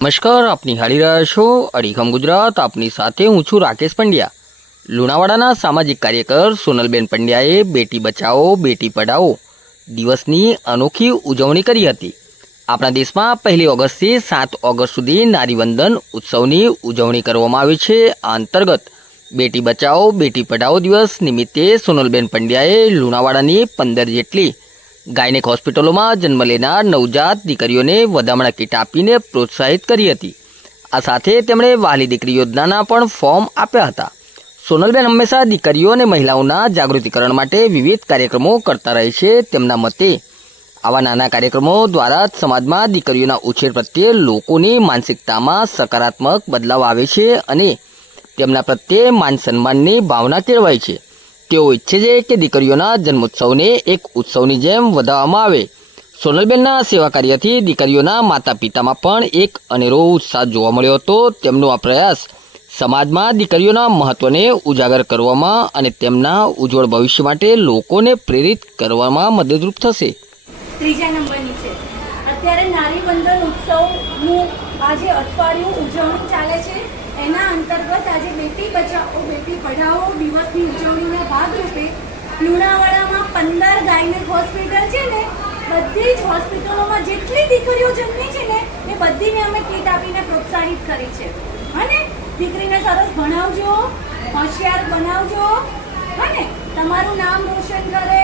નમસ્કાર આપની હારી રહ્યા છો અડીખમ ગુજરાત. આપની સાથે હું છું રાકેશ પંડ્યા. લુણાવાડાના સામાજિક કાર્યકર સોનલબેન પંડ્યાએ બેટી બચાવો, બેટી પઢાઓ દિવસની અનોખી ઉજવણી કરી હતી. આપણા દેશમાં પહેલી ઓગસ્ટથી સાત ઓગસ્ટ સુધી નારીવંદન ઉત્સવની ઉજવણી કરવામાં આવી છે. આ અંતર્ગત બેટી બચાવો, બેટી પઢાઓ દિવસ નિમિત્તે સોનલબેન પંડ્યાએ લુણાવાડાની પંદર જેટલી ગાયનેક હોસ્પિટલોમાં જન્મ લેનાર નવજાત દીકરીઓને વધામણા કીટ આપીને પ્રોત્સાહિત કરી હતી. આ સાથે તેમણે વહાલી દીકરી યોજનાના પણ ફોર્મ આપ્યા હતા. સોનલબેન હંમેશા દીકરીઓ અને મહિલાઓના જાગૃતિકરણ માટે વિવિધ કાર્યક્રમો કરતા રહે છે તેમના મતે. આવા નાના કાર્યક્રમો દ્વારા સમાજમાં દીકરીઓના ઉછેર પ્રત્યે લોકોની માનસિકતામાં સકારાત્મક બદલાવ આવે છે અને તેમના પ્રત્યે માન સન્માનની ભાવના કેળવાય છે. તેઓ ઈચ્છે છે કે દીકરીઓના જન્મોત્સવને એક ઉત્સવની જેમ વધારવામાં આવે. સોનલબેનના સેવા કાર્યથી દીકરીઓના માતા પિતામાં પણ એક અનેરો ઉત્સાહ જોવા મળ્યો હતો. તેમનો આ પ્રયાસ સમાજમાં દીકરીઓના મહત્વને ઉજાગર કરવામાં અને તેમના ઉજ્જવળ ભવિષ્ય માટે લોકોને પ્રેરિત કરવામાં મદદરૂપ થશે. ત્રીજા નંબરની છે. અત્યારે નારી બંધન ઉત્સવનું આજે અઠવાડિયું ઉજવણી ચાલે છે. એના અંતર્ગત આજે બેટી બચાવો, બેટી પઢાઓ દિવસની ઉજવણીના લુણાવાડામાં પંદર ગાયનેક હોસ્પિટલ છે ને, બધી જ હોસ્પિટલોમાં જેટલી દીકરીઓ જન્મી છે ને, એ બધીને અમે કીટ આપીને પ્રોત્સાહિત કરી છે. અને દીકરીને સરસ ભણાવજો, હોશિયાર બનાવજો. અને તમારું નામ રોશન કરે.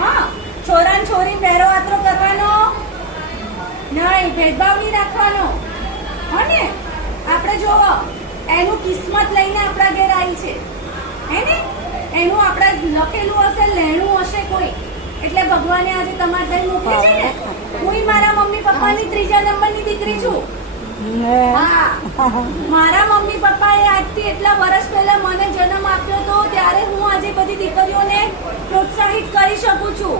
હા, છોરાન છોરી પહેરો આતરો કરવાનો. નહીં ભેદભાવ નહીં રાખવાનો. અને આપણે જોવો, એનું કિસ્મત લઈને આપણા ઘેર આવી છે. એટલે ભગવાને આજે તમારે ત્યાં મૂકી છે ને? હું મારા મમ્મી પપ્પાની ત્રીજા નંબરની દીકરી છું. મારા મમ્મી પપ્પાએ આજથી એટલા વર્ષ પહેલા મને જન્મ આપ્યો તો ત્યારે હું આજે બધી દીકરીઓને પ્રોત્સાહિત કરી શકું છું.